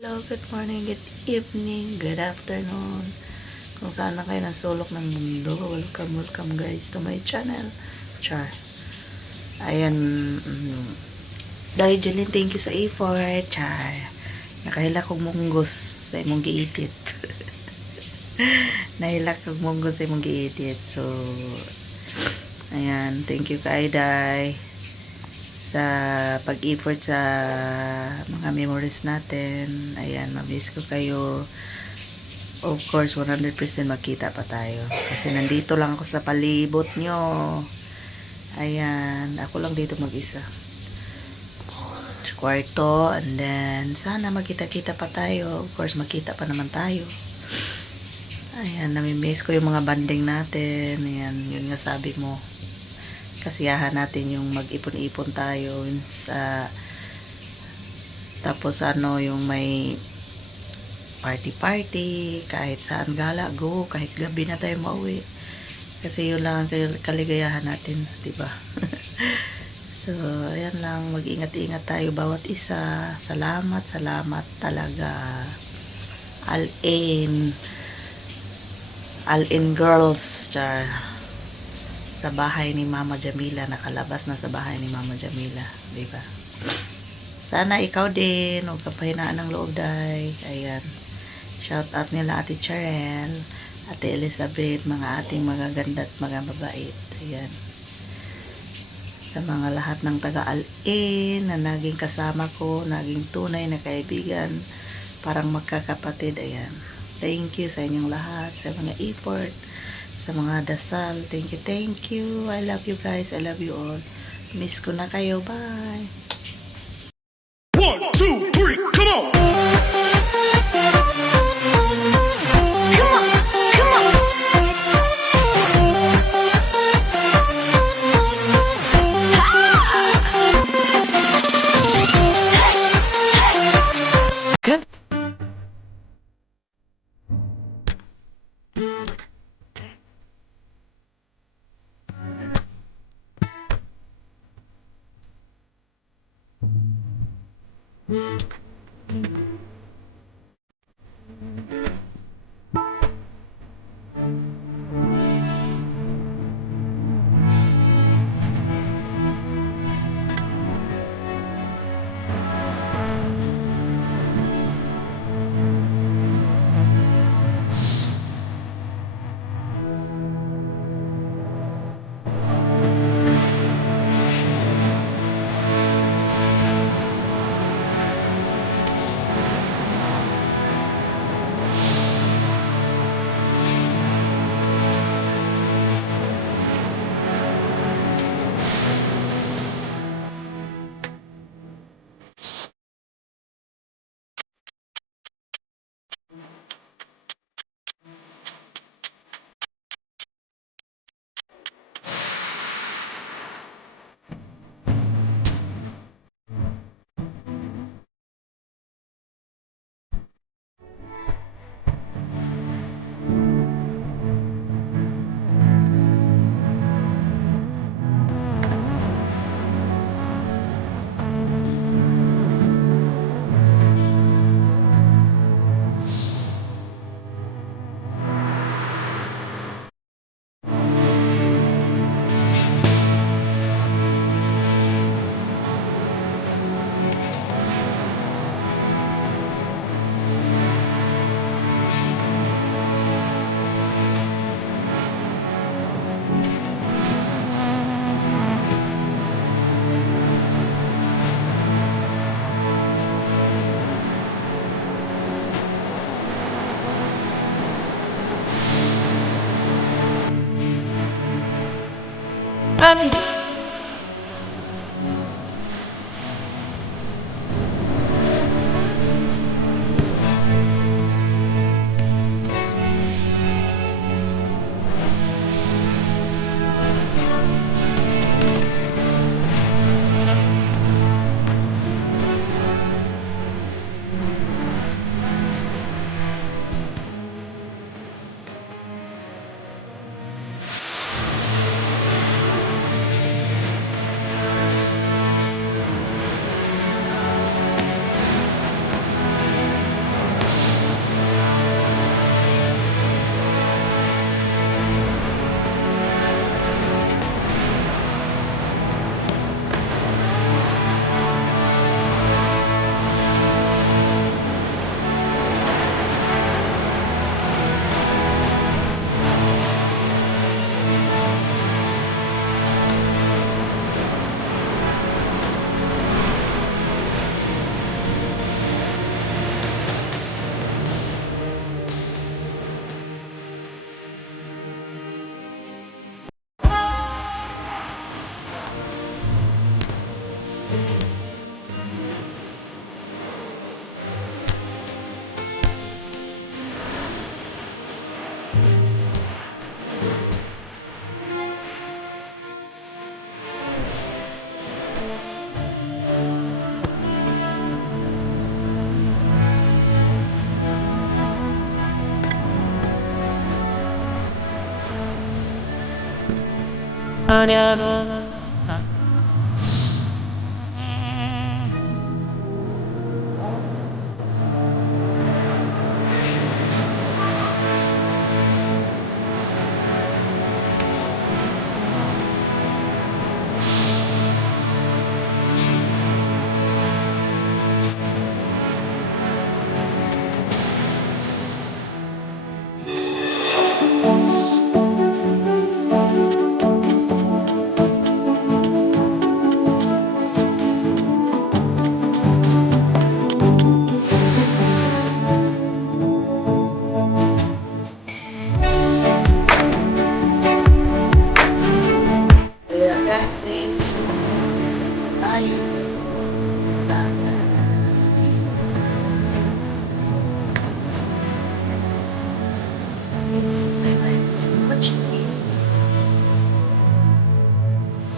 Hello, good morning, good evening, good afternoon. Kung saan na kayo ng sulok ng mundo, welcome guys to my channel. Char. Ayan, dahil Jeline, thank you sa effort. Char. Nakahila kong munggos sa imong giitit. Nahila kong munggos sa imong giitit. So, ayan, thank you kay Day sa pag-effort sa mga memories natin. Ayan, mamiss ko kayo. Of course, 100% magkita pa tayo. Kasi nandito lang ako sa palibot nyo. Ayan, ako lang dito mag-isa. Sa kwarto, and then, sana magkita-kita pa tayo. Of course, magkita pa naman tayo. Ayan, namimiss ko yung mga banding natin. Ayan, yun nga sabi mo. Kasiyahan natin yung mag-ipon-ipon tayo sa tapos yung may party kahit saan gala go, kahit gabi na tayo mauwi kasi yun lang ang kaligayahan natin, diba? So ayan lang, mag-ingat-ingat tayo bawat isa. Salamat talaga. All in girls, char. Sa bahay ni Mama Jamila, nakalabas na sa bahay ni Mama Jamila, di ba? Sana ikaw din, huwag ka pahinaan ng loob, Day. Ayan. Shout out nila Ate Charel, Ate Elizabeth, mga ating magaganda at mga mabait. Ayan. Sa mga lahat ng taga-Al-In na naging kasama ko, naging tunay na kaibigan, parang magkakapatid. Ayan. Thank you sa inyong lahat, sa mga effort, sa mga dasal. Thank you. I love you guys. I love you all. Miss ko na kayo. Bye. 1, 2, 3, come on! Manyana